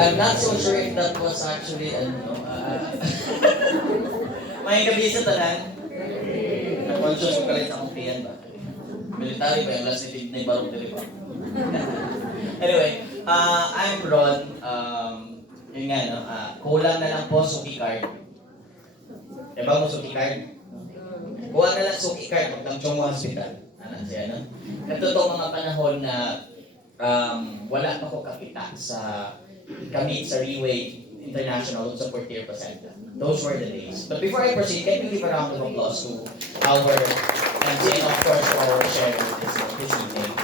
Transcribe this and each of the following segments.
I'm not so sure if that was actually, may gabi sa tanan. Na-conscious ko kalit akong tiyan ba? Military ba yung last native na barong dili ba? Anyway, I'm Ron. Yun nga, no? Kulang na lang po suki card. Diba mo suki card? Kuha na lang suki card, magtamsyong mo hospital. Ano siya, no? Katotoo mga panahon na wala pa ko kapita sa kami sa Riway International sa Purtier Placenta. Those were the days. But before I proceed, can we give a round of applause to our MC and of course to our sharer this evening.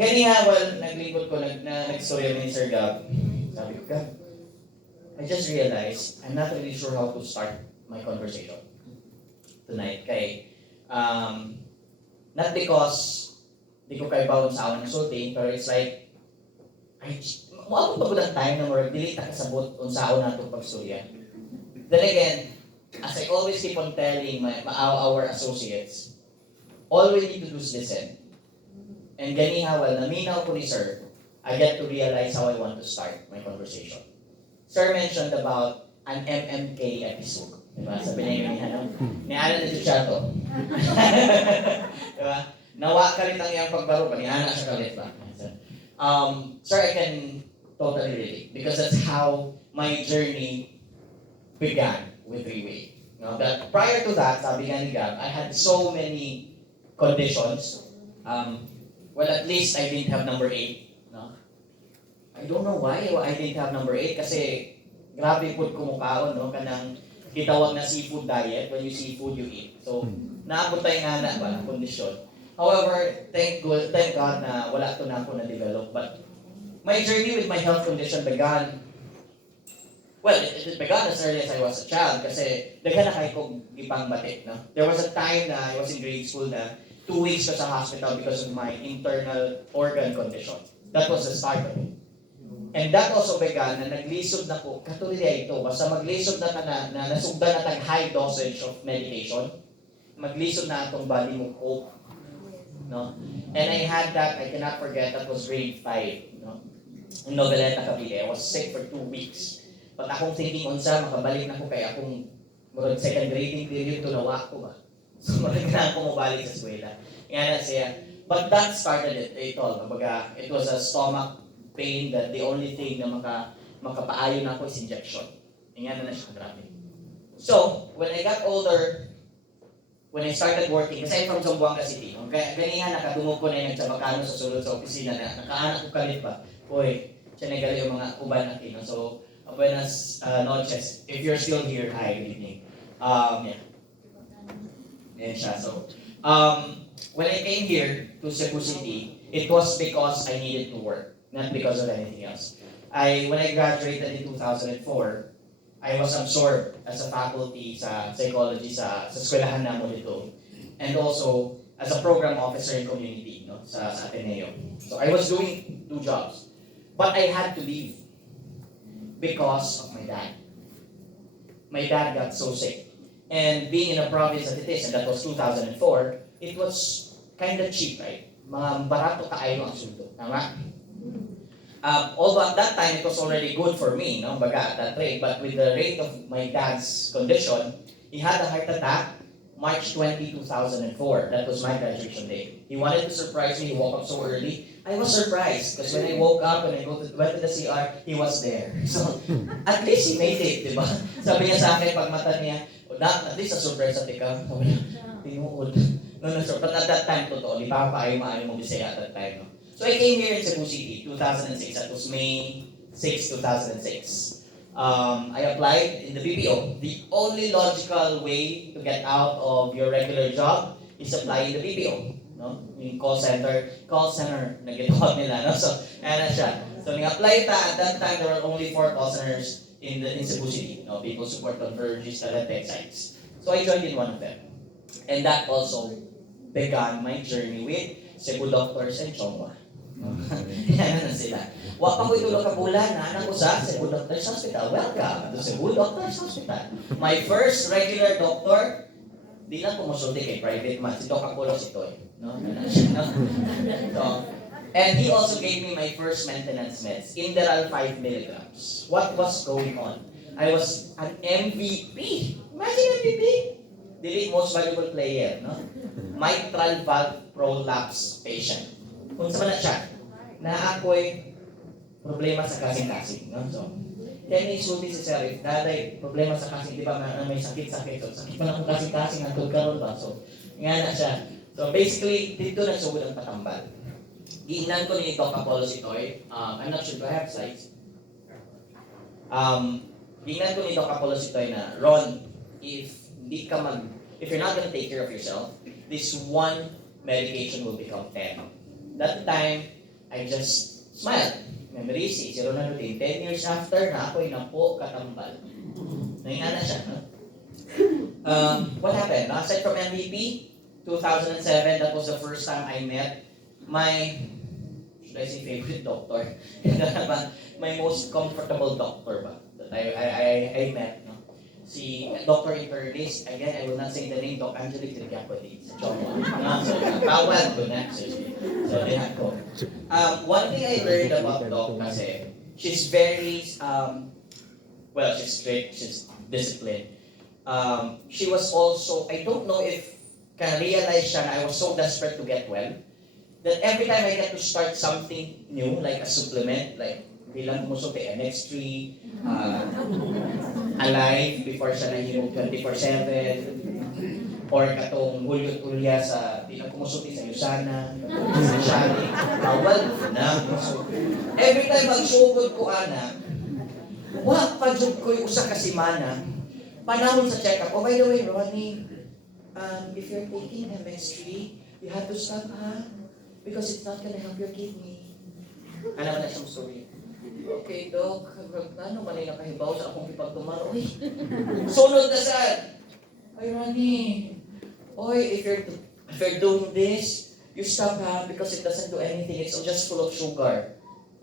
Ganyan, well, naglingkod ko, nag-story ni Sir Gab. Sabi ko, Gab, I just realized I'm not really sure how to start my conversation tonight. Kay, not because di ko kayo bawang sa awan ng sulti, pero it's like, maabot pa po ng time na more delete na kasabot kung sa awan natin pagstorya. Then again, as I always keep on telling our associates, all we need to do is listen. And ganiha, well, naminaw ko ni Sir, I get to realize how I want to start my conversation. Sir mentioned about an MMK episode. Diba? Sabi niya yung ano, ni Alan na siya to. Diba? Nawa kalit ang iyang pagbaro pa, ni Ana siya kalit ba? Sir, I can totally relate because that's how my journey began with Riway. No? But prior to that, sabi nga ni Gab, I had so many conditions. Well, at least I didn't have number 8. No? I don't know why I didn't have number 8 kasi grabe po kumukaon, no? Kanang kitawag na seafood diet. When you see food, you eat. So, naabot tayo nga na ba, kondisyon. However, thank God na wala to na ako na-develop. But my journey with my health condition began, well, it began as early as I was a child kasi daghan na kayo kong ipang batik. No? There was a time na I was in grade school na 2 weeks ko sa hospital because of my internal organ condition. That was the start of it. And that also began na naglisod na po, katulad ito, basta maglisod na nasugdan na tag high dosage of medication, maglisod na itong body mo cope. No? And I had that, I cannot forget, that was grade 5. No? In Noveleta, Cavite. I was sick for 2 weeks. But akong thinking unsa, makabalik na ko kaya akong murag second grading period to nawa ko ba. So murag na ako mabalik sa eskwela. Yan na siya. But that started it all. Kumbaga, it was a stomach pain that the only thing na makapaayon ako is injection. Yan na siya, grabe. So, when I got older, when I started working, kasi I'm from Zamboanga City, kaya ganyan nakadungog ko na yung nagsabakano sa sulod sa opisina na nakaanak ko kalit ba? Uy, siya nagali yung mga uban natin. No? So, buenas noches. If you're still here, hi, good evening. Yeah. Yan siya. So, when I came here to Cebu City, it was because I needed to work, not because of anything else. When I graduated in 2004, I was absorbed as a faculty sa psychology sa eskwelahan namin dito. And also, as a program officer in community, no, sa Ateneo. So I was doing 2 jobs. But I had to leave because of my dad. My dad got so sick. And being in a province that it is, and that was 2004, it was kind of cheap, right? Mga barato kaayo ang sundo. Tama? Although at that time, it was already good for me, no? Baga at that rate. But with the rate of my dad's condition, he had a heart attack March 20, 2004. That was my graduation day. He wanted to surprise me. He woke up so early. I was surprised because when I woke up and I went to the CR, he was there. So, at least he made it, di ba? Sabi niya sa akin, pag mata niya, at least a surprise at ikaw. Tinuod. No, but at that time, totoo, di ba maayo mo Bisaya at that time, no? So I came here in Cebu City, 2006. That was May 6, 2006. I applied in the BPO. The only logical way to get out of your regular job is apply in the BPO. No? Yung call center, nag-get-out nila. No? So, ayan na siya. So, nag-apply at that time, there were only 4 call centers in Cebu City. No? People support Convergys, tech sites. So, I joined in one of them. And that also began my journey with Cebu Doctors and Chongwa. Yan na sila. Wa pa ko itulog ka bulan na anak ko sa Cebu Doctors Hospital. Welcome to Cebu Doctors Hospital. My first regular doctor, di lang kumusulti kay private man. Si Doc Apollo si Toy. No? So, And he also gave me my first maintenance meds, Inderal 5 milligrams. What was going on? I was an MVP. Imagine MVP. Delete most valuable player, no? Mitral valve prolapse patient. Kung saan na siya, na ako'y problema sa kasing-kasing, no? So, kaya isulti si Sir, if daday problema sa kasing, di ba, may sakit-sakit. So, sakit pa na kung kasing-kasing, hantod karon ba? So, nga na siya. So, basically, dito na sugod ang patambal. Giinan ko ni Doc Apollo si Toy. I'm not sure, do I have slides? Giinan ko ni Doc Apollo si Toy na, Ron, if you're not gonna take care of yourself, this one medication will become 10. That time, I just smiled. Memory 6, 0 na routine. 10 years after, na ako'y napo katambal. Nahinga na siya, no? What happened? Aside from MVP, 2007, that was the first time I met my, should I say favorite doctor? My most comfortable doctor ba? That I met, no? Si Dr. Internist, again, I will not say the name, Doc Angelique Tilgapodi. So, bawal ko na. So, lihat ko. One thing I learned about Doc kasi, she's very, she's strict, she's disciplined. She was also, I don't know if can realize siya na I was so desperate to get well, that every time I get to start something new, like a supplement, like bilang kumusok kay MX3, Alive, before siya nahimog 24/7, or katong Hulyo-Tulya sa bilang kumusuti sa Yusana, sa Shari, bawal na. So, every time magsugod ko ana, wa pa jud ko'y usa ka semana, panahon sa check-up. Oh, by the way, Ronnie, if you're taking MX3, you have to stop, because it's not gonna help your kidney. Ano na siyang story? Okay, Doc, ano man ay nakahibaw sa akong ipagtumano? Uy, sunod na saan? Ay, Ronnie, if you're doing this, you stop because it doesn't do anything. It's just full of sugar.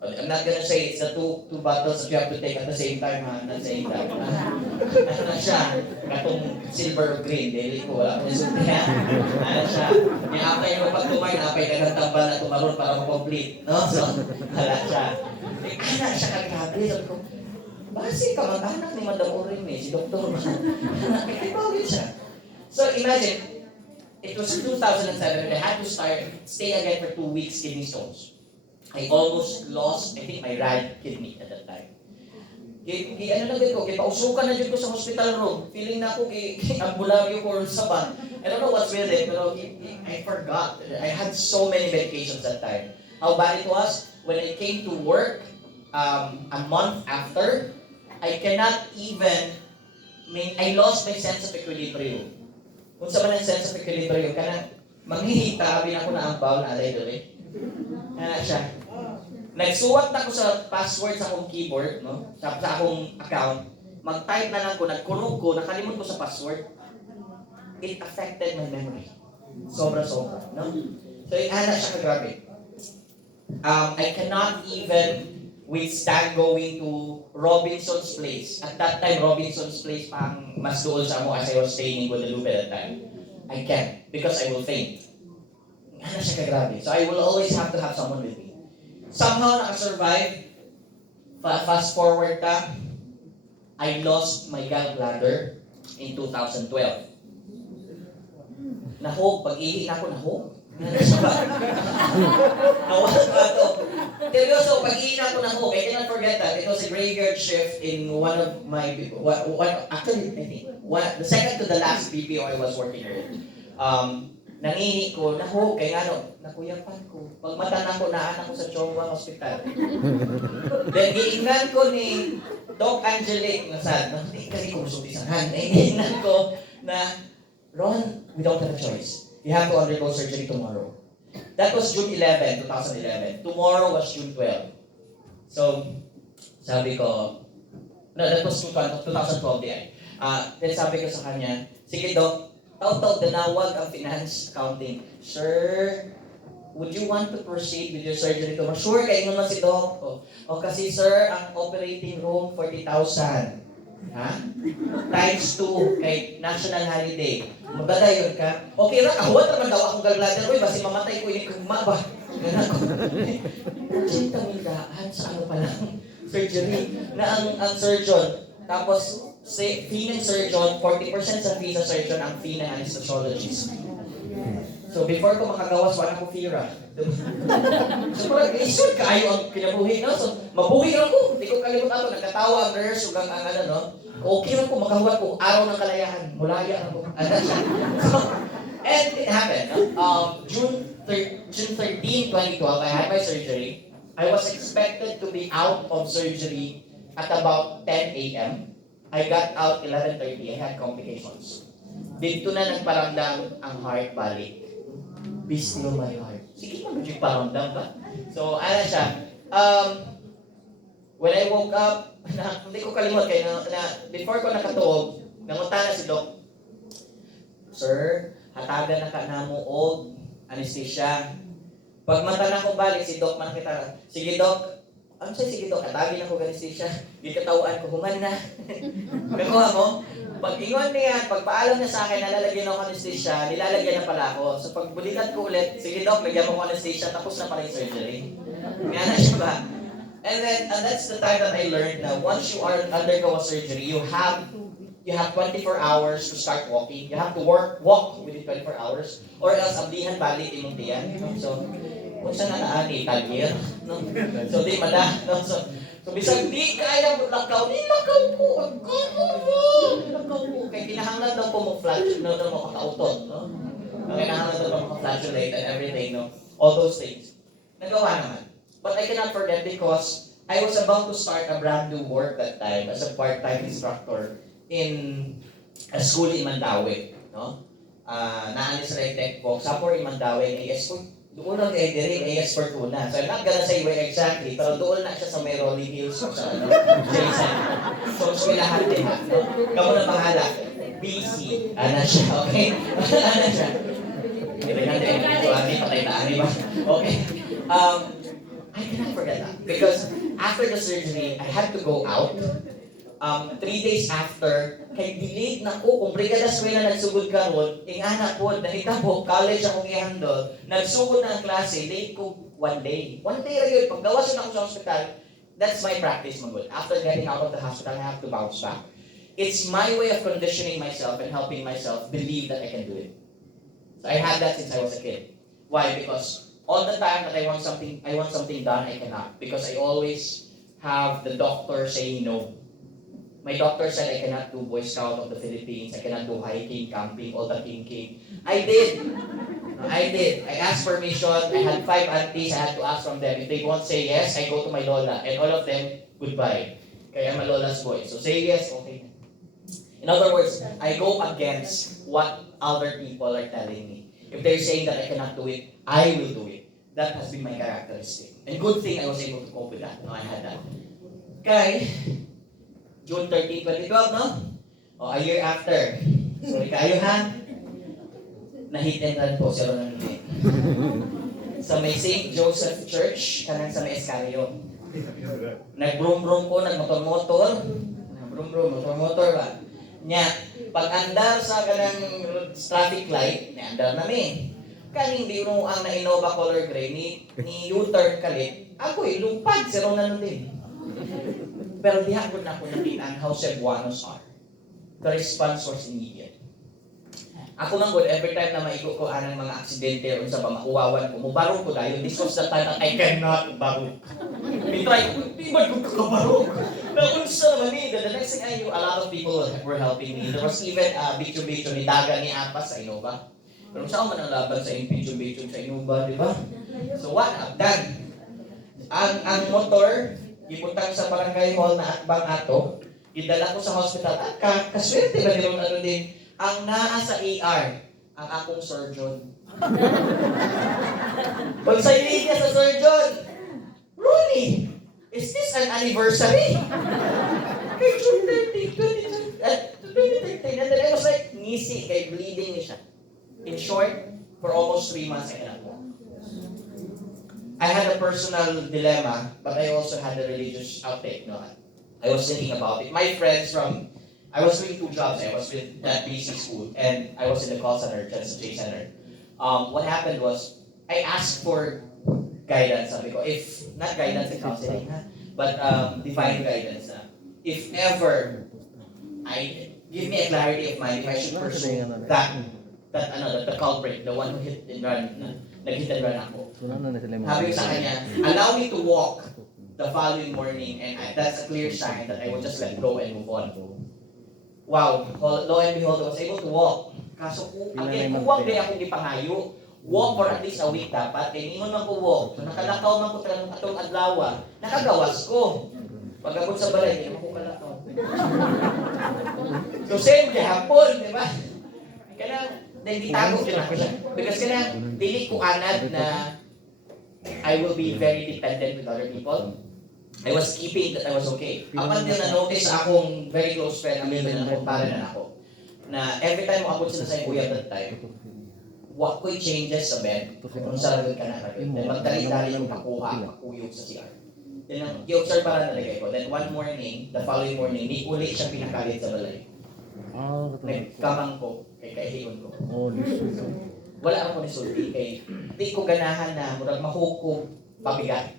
I'm not gonna say it's the two bottles that you have to take at the same time, I'm not saying that. Ano na siya? Katong silver or green, dili ko, wala akong isulti ha. Ano siya? Yung apay mo pag tumay, apay ka ng tambal na tumaroon para mag-complete. No? So, hala siya. Anak siya kagabi. Sabi ko, basi ka, mag-anak ni Madam Orin si Dr. Kikipawin siya. So, imagine, it was 2007, I had to stay again for 2 weeks, kidney stones. I almost lost, I think, my right kidney at that time. Ano na ko, pausukan na dyan ko sa hospital room. Feeling na ako, ambularyo ko sa ban. I don't know what's with it, pero I forgot. I had so many medications that time. How bad it was, when I came to work, a month after, I cannot even, I lost my sense of equilibrium. Kung sa man ang sense of equilibrium, kanang manghihita, abin ako na ang bawal na alay doon eh. Ano siya? Nagsuwat na ko sa password sa akong keyboard, no? Sa akong account. Mag-type na lang ko, nagkunog ko, nakalimot ko sa password. It affected my memory. Sobra-sobra, no? So, ana siya kagrabe. I cannot even withstand going to Robinson's Place. At that time, Robinson's Place pang mas doon sa mo as I was staying in Guadalupe at that time. I can't, because I will faint. Ano siya kagrabe. So I will always have to have someone with me. Somehow, nakasurvive. Fast forward ka, I lost my gallbladder in 2012. Nahog, pag-ihi na ako, nahog. Ano siya ba? Nawala ba ito? So, pag-ihi na ako, nahog. I cannot forget that. It was a graveyard shift in one of my, actually, I think, the second to the last BPO I was working with. Nangihi ko, nahog, kaya nakuyapan ko. Pagmata na ko, naanak ko sa Chongwa Hospital. Then, giingnan ko ni Doc Angelique, kasi kung subisahan, giingnan ko na, Ron, we don't have a choice. You have to undergo surgery tomorrow. That was June 11, 2011. Tomorrow was June 12. So, sabi ko, no, that was 2012 di. Then sabi ko sa kanya, sige Doc, taw-taw, danawag ang finance accounting. Sir, would you want to proceed with your surgery tomorrow? Sure, kayo naman si Doc. O kasi sir, ang operating room, 40,000. Ha? Times 2 kay national holiday. Magdadayon ka. Okay ra, awat naman daw akong gallbladder. Uy, basi mamatay ko ini kung ba. Urgent kami daan sa ano pa lang, surgery, na ang surgeon, tapos fee ng surgeon, 40% sa fee sa surgeon, ang fee ng anesthesiologist. So before ko makagawas, wala ko fira. So parang, sure, kaayo ang kinabuhi, no? So, mabuhi ako. Hindi ko kalimutan ako. Nagkatawa ang nurse, ugang ang ano, no? Okay lang ko, makahuwat ko. Araw ng kalayaan. Mulaya ako. So, and it happened, no? June 13, 2012, I had my surgery. I was expected to be out of surgery at about 10 a.m. I got out 11:30. I had complications. Dito na nagparamdam ang heart balik. Be still my heart. Sige na, medyo paramdam ba? So, ano siya, when I woke up, hindi ko kalimot kayo na before ko nakatuog, nangunta na si Doc, Sir, hatagan na ka na mo og anesthesia. Pag mata na ko balik, si Doc man kita, sige Doc, ano siya, sige Doc, hatagin ako anesthesia, di katawaan ko, human na. Kakuha mo, pag ingon niya, pag paalam niya sa akin, nalalagyan ako anesthesia, nilalagyan na pala ako. So pag bulikat ko ulit, sige Doc, lagyan mo ko anesthesia, tapos na pala yung surgery. Nga na siya ba? And that's the time that I learned na once you are undergo a surgery, you have 24 hours to start walking. You have to walk within 24 hours, or else ablihan balik imong tiyan. So, kung saan na naani, tagir. No? So, di mada. No? So bisag di kaya mo lakaw, di lakaw ko. Lakaw ko. Kaya kinahanglan daw po mo-flash, no, mo kakautot, no? Kinahanglan daw po mo-flashulate and everything, no? All those things. Nagawa naman. But I cannot forget because I was about to start a brand new work that time as a part-time instructor in a school in Mandawi, no? Naalis sa tech box, sapor in Mandawi, AS doon lang kay Derek, AS Fortuna. So I'm not gonna say where exactly, pero doon na siya sa may Rolling Hills sa ano, Jason. So eskwelahan din, no? Kamu na bahala. BC. Ano siya, okay? Ano siya? Hindi na din dito, patay na, ba? Okay. I cannot forget that. Because after the surgery, I had to go out. 3 days after, kay delayed na ko, kung brigada eskwela nagsugod karon, ing anak ko, nahitabo, college akong i-handle, nagsugod na ang klase, late ko 1 day. 1 day rin yun, pag gawas na ako sa hospital, that's my practice, Magod. After getting out of the hospital, I have to bounce back. It's my way of conditioning myself and helping myself believe that I can do it. So I had that since I was a kid. Why? Because all the time that I want something done, I cannot. Because I always have the doctor saying no. My doctor said I cannot do Boy Scout of the Philippines, I cannot do hiking, camping, all that thinking. I did. I asked permission. I had 5 aunties. I had to ask from them. If they won't say yes, I go to my lola. And all of them, goodbye. Kaya I'm a lola's boy. So say yes, okay. In other words, I go against what other people are telling me. If they're saying that I cannot do it, I will do it. That has been my characteristic. And good thing I was able to cope with that. No, I had that. Okay. June 13, 2012, no? O, a year after. Sorry kayo, ha? Na-hit and run po si Ronald. Sa may St. Joseph Church, kanang sa may Escalio. Nag-brum-brum ko, nag-motor-motor. Nag-brum-brum, motor-motor ba? Nya, pag-andar sa kanang traffic light, na-andar namin. Kaning di mo ang na-Innova color gray ni U-turn kalit, ako'y lumpad si Ronald din. Pero di ako na nakitaan how Cebuanos are. The response was immediate. Ako man good, every time na maigo ko anang mga aksidente o sa pamakuwawan ko, mubarog ko dahil this was the time that I cannot barog. Mitray ko, di ba ko kakabarog? Naunsa naman eh. The next thing I knew, a lot of people were helping me. There was even bicho-bicho ni Daga ni Apas sa Innova. Pero saan man ang laban sa bicho-bicho sa Innova, di ba? So what I've done, ang motor, ipuntang sa barangay hall na atbang ato, idala ko sa hospital, at kaswerte ba nilong ano din, ang naa sa ER, ang akong surgeon. Pag-silid niya sa surgeon, Ronnie, is this an anniversary? Kay June 30, 2013, and then I was like, ngisi, kay bleeding niya siya. In short, for almost 3 months, I cannot walk. I had a personal dilemma, but I also had a religious outtake. No, I was thinking about it. My friends I was doing 2 jobs. I was with that BC school, and I was in the call center, just J Center. What happened was, I asked for guidance, sabi ko. If, not guidance in counseling, ha? But divine guidance. If ever, give me a clarity of mind if I should pursue that the culprit, the one who hit and run, nag-hit and run ako. Sabi ko sa kanya, allow me to walk the following morning, and that's a clear sign that I will just let go and move on. Wow, lo and behold, I was able to walk. Kaso again, kung walk din akong ipangayo, walk for at least a week dapat, kaya ingon man ko walk. So nakalakaw man ko talagang atong adlaw, nakagawas ko. Pagabot sa balay, hindi mo ko kalakaw. So same gihapon, di ba? Kaya hindi tago din ako siya. Because kaya dili ko anad na I will be very dependent with other people. I was keeping that I was okay. Up until na-notice akong very close friend, amazing na kumpara na ako, na every time mo abot sila sa kuya that time, what ko'y changes sa bed, kung saan ka na rin. Then magdali-dali yung pakuyog sa CR. Then i-observe para nalagay ko. Then one morning, the following morning, di uli siya pinakalit sa balay. Nagkamang ko, kay kaihigon ko. Wala ako nisulti kay di ko ganahan na murag mahukog pabigat.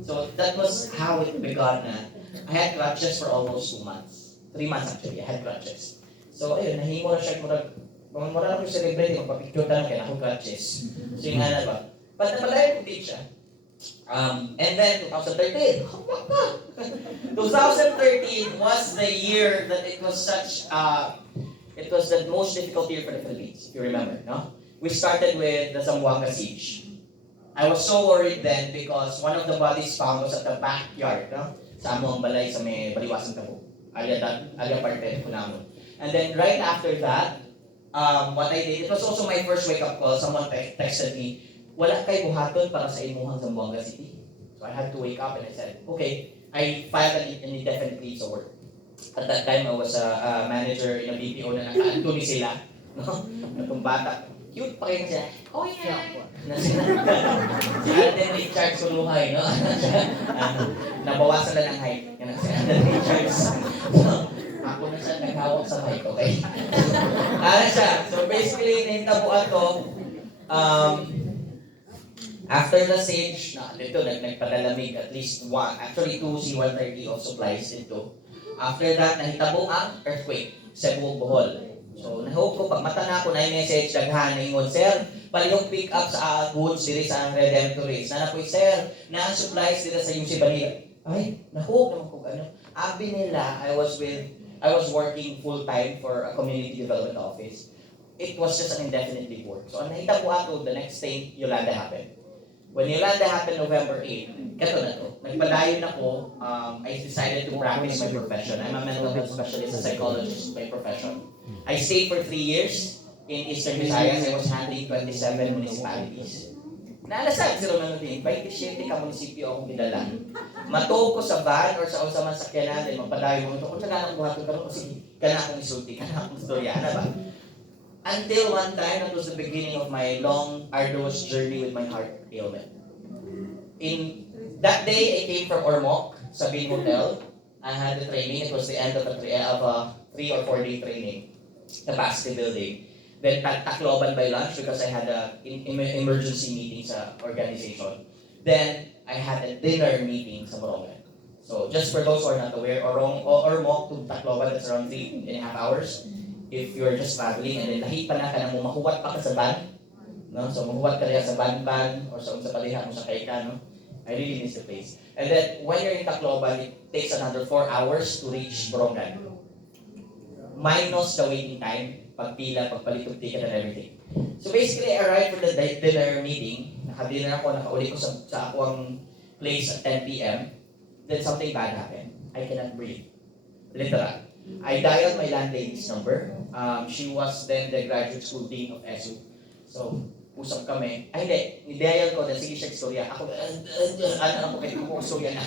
So that was how it began na I had crutches for almost 2 months. 3 months actually, I had crutches. So ayun, nahimo na siya murag na ko celebrate, magpapicture tayo kaya ako crutches. So yung ano ba? But napalaya ko din siya. And then 2013, 2013 was the year that it was it was the most difficult year for the Philippines, if you remember, no? We started with the Zamboanga siege. I was so worried then because one of the bodies found was at the backyard, no? Sa among balay sa may baliwasan tabo. Alya parte ko namin. And then right after that, what I did, it was also my first wake-up call. Someone texted me, wala kay buhaton para sa imuhang Zamboanga City. So I had to wake up and I said, okay. I filed an indefinite leave to work. At that time, I was a manager in a BPO na nakaanto ni sila. No? Itong bata. Cute pa kayo siya. Oh yeah! Si Alden Richards kuluhay, no? Nabawasan na ng height. Yan si Alden Richards. Ako na siya naghawak sa mic, okay? Siya. So basically, nahitabuan ko, after the siege, nagpadalamig at least one, actually 2 C-130 of supplies dito. After that, nahitabo ang earthquake sa buong Bohol. So, nahope ko, pag mata na ako na yung message, daghan na ingon, Sir, palihog pick up sa goods diri sa Redemptorist. Na po, Sir, na ang supplies dito sa UC Manila. Ay, nahope naman ko ano. Abi nila, I was working full-time for a community development office. It was just an indefinite leave work. So, ang nahitabo ako, the next thing, Yolanda happened. When Yolanda happened November 8, kato na to. Nagpadayon ako, I decided to practice my profession. I'm a mental health specialist, a psychologist by profession. I stayed for 3 years in Eastern Visayas. I was handling 27 municipalities. Naalasag sila na natin, 27 ka munisipyo akong pinala. Matuog ko sa van or sa usaman sakyanan, then magpadayon mo ito. Kung saan akong buhaton ka rin, kasi kana akong isulti, kana akong istorya, ano ba? Until one time, that was the beginning of my long, arduous journey with my heart ailment. In that day, I came from Ormoc, sa Bin Hotel. I had the training. It was the end of a 3 or 4 day training, capacity building. Then Tacloban by lunch because I had an emergency meeting sa organization. Then I had a dinner meeting sa Morongan. So just for those who are not aware, Ormoc to Tacloban, that's around 3.5 hours. If you're just traveling and then lahi pa na ka na mo mahuwat pa ka sa van, no? So mahuwat ka sa van or sa paliha mo sa kay ka, no? I really miss the place. And then when you're in Tacloban, it takes another 4 hours to reach Borongan. Minus the waiting time, pagpila, pagpalitog ticket and everything. So basically, I arrived for the dinner meeting. Nakadinner ako, nakauli ko sa akong place at 10 p.m. Then something bad happened. I cannot breathe. Literal. I dialed my landlady's number. She was then the graduate school dean of ESU. So, usap kami. Ay, hindi. Ni-dial ko, then sige siya istorya. Ako, ano kahit ko istorya na.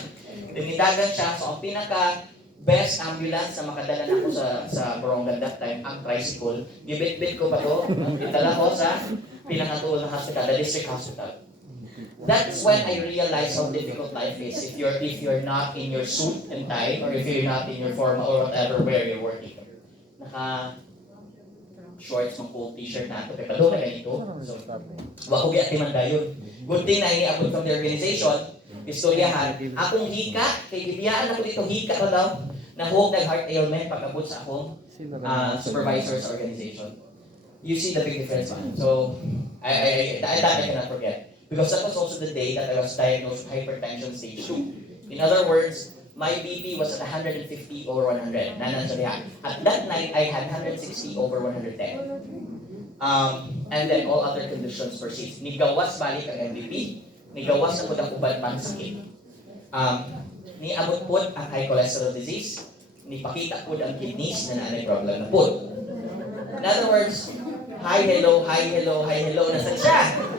Then nidagan siya. So, ang pinaka-best ambulance na makadala na ako sa Borongan that time, ang tricycle. Gibit-bit ko pa to. Itala ko sa pinakatuol na hospital, the district hospital. That's when I realized how difficult life is if you're not in your suit and tie or if you're not in your formal or whatever where you're working. shorts, mga cool t-shirt na ito. Kaya doon na ganito. So, wako gyud man dayon. Good thing na iniabot from the organization, istoryahan. Akong hika, kay gibiyaan ako dito hika ko daw, na huwag nag-heart ailment pag-abot sa akong supervisor sa organization. You see the big difference, man. So, that I cannot forget. Because that was also the day that I was diagnosed with hypertension stage 2. In other words, my BP was at 150 over 100. At that night, I had 160 over 110. And then all other conditions persist. Nigawas balik ang MVP. Nigawas na po ang uban pang sakit. Niabot po ang high cholesterol disease. Nipakita po ang kidneys na naanay problem na po. In other words, hi, hello, nasa siya.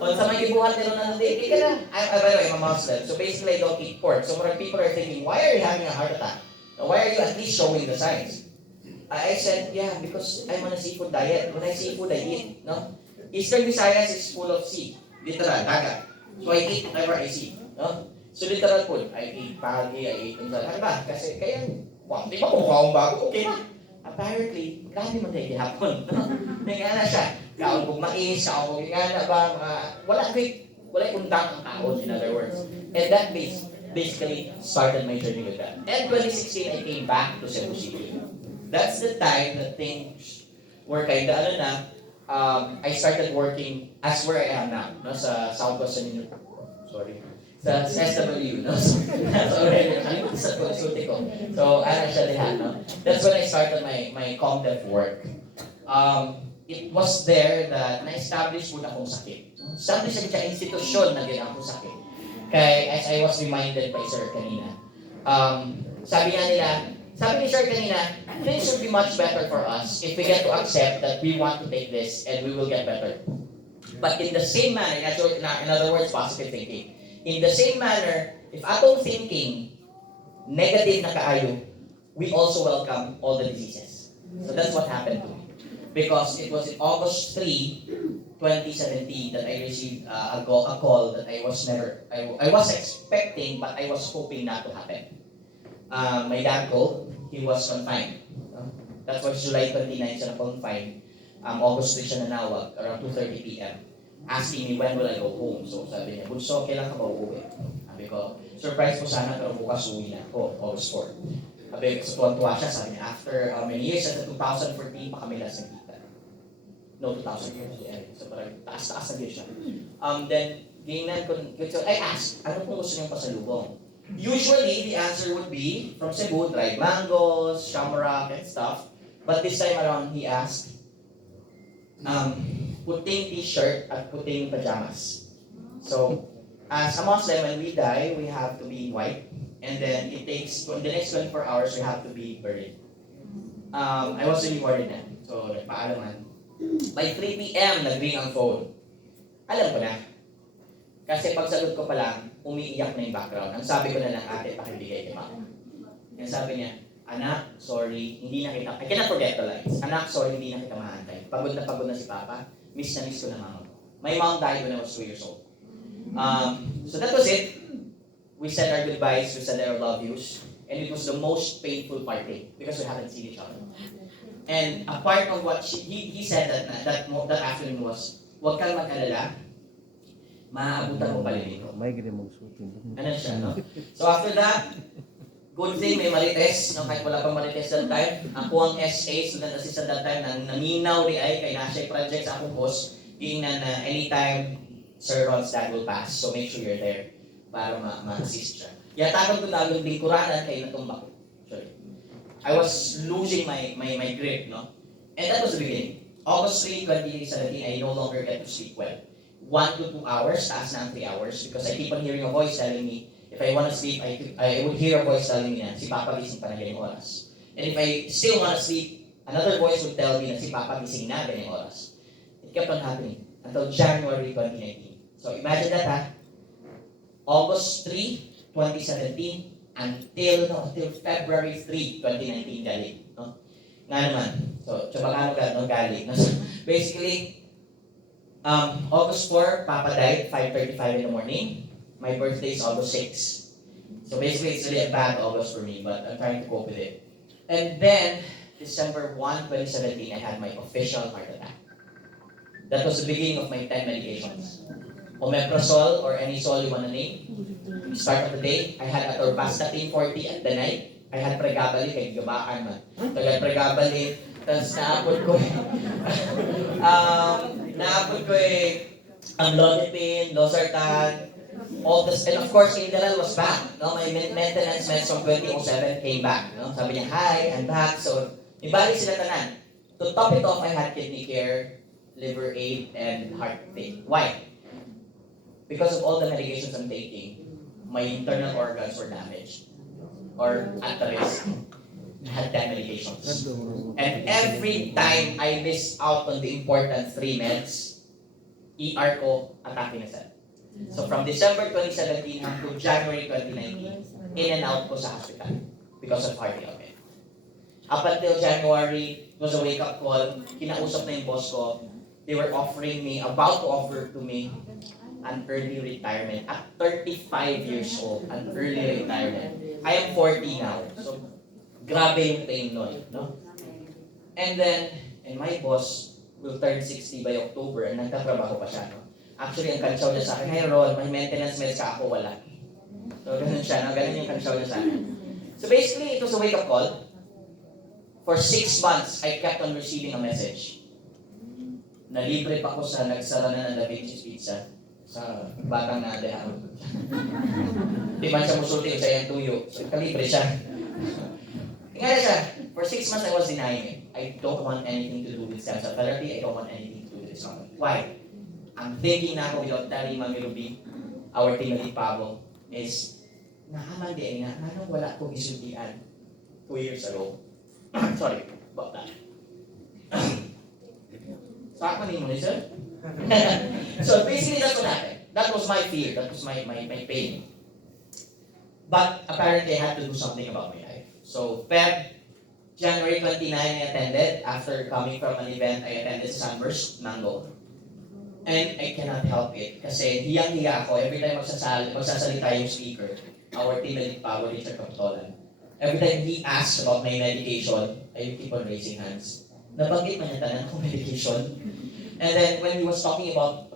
On sa mga ibuhat nila na natin, by the way, I'm a Muslim, so basically I don't eat pork. So more people are thinking, why are you having a heart attack? Why are you at least showing the signs? I said, yeah, because I'm on a seafood diet. When I see food, I eat. No? Eastern Visayas is full of sea. Literal, dagat. So I eat whatever I see. No? So literal food. I eat pagi, I eat unsa. Ano ba? Kasi kaya, wow, di ba kung kawang bago, okay na. Apparently, grabe man tayo gihapon. Nagana siya. Kaon kong mais, kaon kong ingana ba, wala undang ang kaon, in other words. And that basically started my journey with that. And 2016, I came back to Cebu City. That's the time that things were kinda, I started working as where I am now, no, sa Southwest sa SW, no? That's already, sa consulting ko. So, that's when I started my ComDev work. It was there that na-establish mo na akong sakit. Establish sa institusyon na din akong sakit. Kaya, as I was reminded by Sir kanina, sabi ni Sir kanina, things would be much better for us if we get to accept that we want to take this and we will get better. But in the same manner, in other words, positive thinking. In the same manner, if atong thinking negative na kaayo, we also welcome all the diseases. So that's what happened to me. Because it was in August 3, 2017 that I received a call that I was expecting but I was hoping not to happen. My dad called, he was confined. That was July 29 siya na confined. August 3 siya nanawag around 2:30 p.m. asking me when will I go home. So sabi niya, Bunso, kailan ka ba uuwi? Sabi ko, surprise po sana pero bukas uwi na ako, August 4. Sabi ko, tuwan-tuwa siya, sabi niya, after many years, at 2014 pa kami last nagkita. No, 2000 years. Yeah. So parang taas-taas na din siya. Then, gainan ko, so I asked, ano kung gusto niyong pasalubong? Usually, the answer would be, from Cebu, dried mangoes, shamrock, and stuff. But this time around, he asked, puting t-shirt at puting pajamas. So, as a Muslim, when we die, we have to be white. And then, it takes, in the next 24 hours, we have to be buried. I was really worried na. So, nagpaalaman. By 3 p.m., nag-ring ang phone. Alam ko na. Kasi pagsagot ko pa lang, umiiyak na yung background. Ang sabi ko na lang, ate, pakibigay kay mama. Ang sabi niya, anak, sorry, hindi na kita, I cannot forget the lines. Anak, sorry, hindi na kita mahantay. Pagod na si Papa. Miss ko na mama ko. My mom died when I was 2 years old. So that was it. We said our goodbyes, we said our love yous. And it was the most painful party because we haven't seen each other. And a part of what he said that afternoon was, huwag kang mag-alala, maaabutan mo palilin ko. Ano siya, no? So after that, good thing may marites, no? Kahit wala pang marites that time. Ako ang SA, student assistant that time, naminaw rin ay kay Nashay Project sa akong boss, yung na anytime Sir Ron's dad will pass. So make sure you're there para ma-assist siya. Yatagan ko lagong bingkuranan kay natumbak. Sorry. I was losing my grip, no? And that was the beginning. August 3, 2017, I no longer get to sleep well. 1 to 2 hours, taas na ang 3 hours, because I keep on hearing a voice telling me, if I want to sleep, I would hear a voice telling me na si Papa gising pa na ganyung oras. And if I still want to sleep, another voice would tell me na si Papa gising na ganyung oras. It kept on happening until January 2019. So imagine that, ha? August 3, 2017, until February 3, 2019 galing. No? Nga naman. So, tsabakano ka, no? Galing. No? So, basically, August 4, Papa died, 5:35 in the morning. My birthday is August 6. So basically, it's really a bad August for me, but I'm trying to cope with it. And then, December 1, 2017, I had my official heart attack. That was the beginning of my 10 medications. Omeprazole or any sol you wanna name. Start of the day, I had atorvastatin 40 at the night. I had pregabalin, kay gabaan man. Tagal pregabalin, tapos naabot ko amlodipine, losartan, all this, and of course, Miral was back. No? My maintenance meds from 2007 came back. No? Sabi niya, hi, I'm back. So, ibalik sila tanan. To top it off, I had kidney care, liver aid, and heart thing. Why? Because of all the medications I'm taking, my internal organs were damaged or at the risk. I had 10 medications. And every time I miss out on the important 3 meds, ER ko, atake na set. So from December 2017 to January 2019, in and out ko sa hospital because of heart failure. Up until January, it was a wake-up call. Kinausap na yung boss ko. They were about to offer to me an early retirement at 35 years old, an early retirement. I am 40 now, so grabe yung pain nun, no? And my boss will turn 60 by October and nagtatrabaho pa siya, no? Actually, ang kansyaw niya sa akin, hey Ron, may maintenance meds ka, ako wala. So, ganun siya, no? Ganun yung kansyaw niya sa akin. So basically, it was a wake-up call. For 6 months, I kept on receiving a message. Nalibre pa ko sa nagsara na ng Da Vinci's Pizza sa batang na deharo. Di man siya musulti sa iyang tuyo. So, kalibre siya. Tingnan siya, for 6 months I was denying it. I don't want anything to do with stem cell therapy. I don't want anything to do with this company. Why? I'm thinking na ako without telling Mami Ruby, our team at Pablo, is nahaman di ay na, nanong wala kong isultian 2 years ago. Sorry about that. So ako ni mo, sir? So basically that's what happened. That was my fear. That was my pain. But apparently I had to do something about my life. So January 29, I attended. After coming from an event, I attended Sunburst, Mango. And I cannot help it. Kasi hiyang-hiya ako. Every time magsasalita yung speaker, our team at Power, Richard Capitolan, every time he asks about my medication, I keep on raising hands. Nabanggit man niya tanan kung medication. And then when he was talking about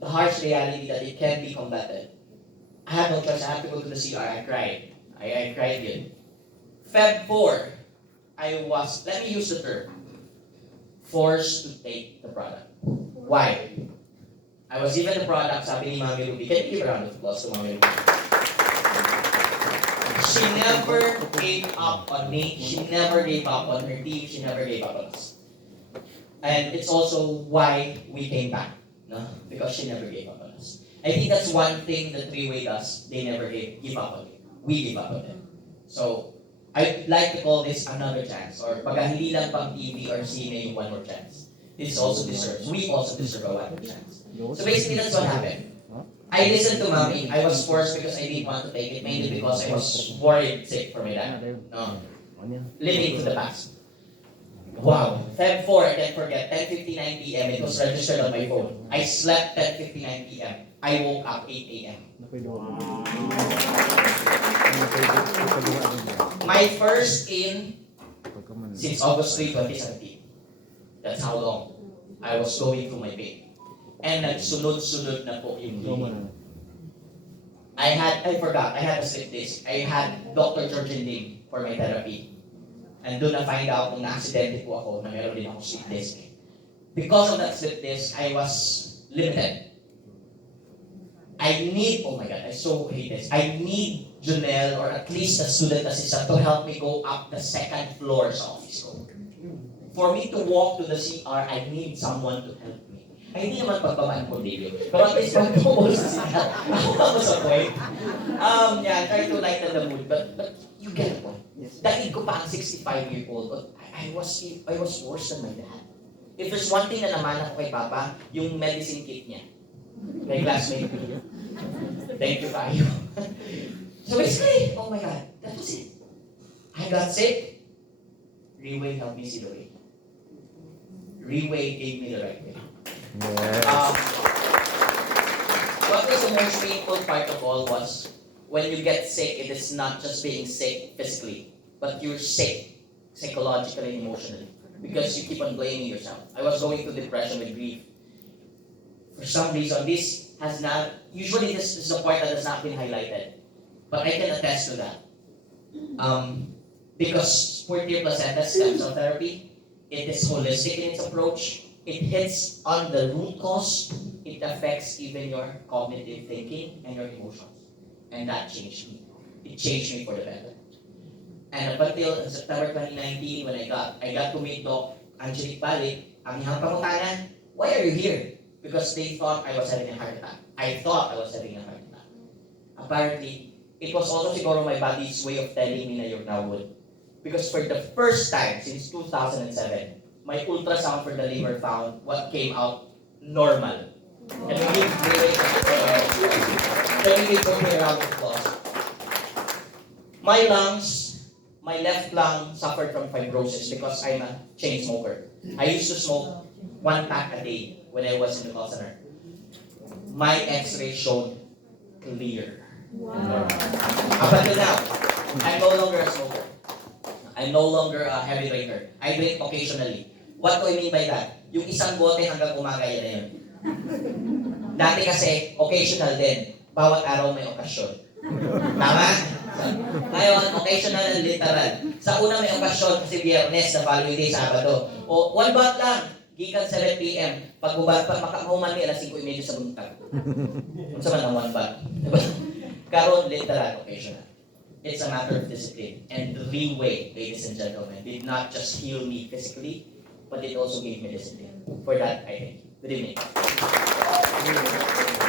the harsh reality that it can be combated, I had no choice. I had to go to the CR. I cried. I cried yun. Feb 4, I was, let me use the term, forced to take the product. Why? I was given the product, sabi ni Mami Ruby. Can you give a round of applause to Mami Ruby? She never gave up on me. She never gave up on her team. She never gave up on us. And it's also why we came back, no? Because she never gave up on us. I think that's one thing that Three-Way does. They never give up on it. We give up on them. So, I'd like to call this another chance. Or pag hindi lang pang TV or cine yung one more chance. This also deserves. We also deserve a one more chance. So basically, that's what happened. I listened to Mommy. I was forced because I didn't want to take it, mainly because I was worried sick for my dad. Living to the past. Wow. Feb 4, I can't forget, 10:59 p.m. It was registered on my phone. I slept 10:59 p.m. I woke up 8 a.m. My first in since August 3, 2017. That's how long I was going through my pain. And nagsunod-sunod na po yung healing. I had a slip disc. I had Dr. Georgian Lim for my therapy. And doon na find out kung na-aksidente po ako na meron din akong slip disc. Because of that slip disc, I was limited. Oh my God, I so hate this. I need Junel or at least a student assistant to help me go up the second floor sa office ko. For me to walk to the CR, I need someone to help me. Ay, hindi naman pagpamaan ko video. Pero at least pag tumuol sa CR, ako sa point. Try to lighten the mood. But you get the point. Dahil ko pa ang 65-year-old, but I was worse than my dad. If there's one thing na naman ako kay Papa, yung medicine kit niya. My classmate. Thank you, Kayo. So basically, oh my God, that was it. I got sick. Reway helped me see the way. Reway gave me the right way. Yes. What was the most painful part of all was when you get sick, it is not just being sick physically, but you're sick psychologically and emotionally, because you keep on blaming yourself. I was going through depression with grief. For some reason, this has not, usually this is a part that has not been highlighted, but I can attest to that. Because Purtier Placenta stem cell therapy, it is holistic in its approach. It hits on the root cause. It affects even your cognitive thinking and your emotions. And that changed me. It changed me for the better. And up until September 2019, when I got to meet Doc Angelique Balik, ang iyang pangutanan, why are you here? Because they thought I was having a heart attack. I thought I was having a heart attack. Apparently, it was also siguro my body's way of telling me na you're now good. Because for the first time since 2007, my ultrasound for the liver found what came out normal. And we give me a round of applause. My lungs, my left lung suffered from fibrosis because I'm a chain smoker. I used to smoke 1 pack a day when I was in the call center. My x-ray showed clear. Wow. Up until now, I'm no longer a smoker. I'm no longer a heavy drinker. I drink occasionally. What do I mean by that? Yung isang bote hanggang umaga, yan na yun. Dati kasi, occasional din. Bawat araw may okasyon. Tama? Ngayon, occasional and literal. Sa una may okasyon kasi Biyernes, na following day, Sabado. O, 1 baht lang. Gikan 7 p.m. Pag makahuman ni alas 5:30 sa buntag. Kung saan man ang 1 baht. Karon, literal, occasional. It's a matter of discipline. And the way, ladies and gentlemen, did not just heal me physically, but it also gave me discipline. For that, I thank you. Good evening.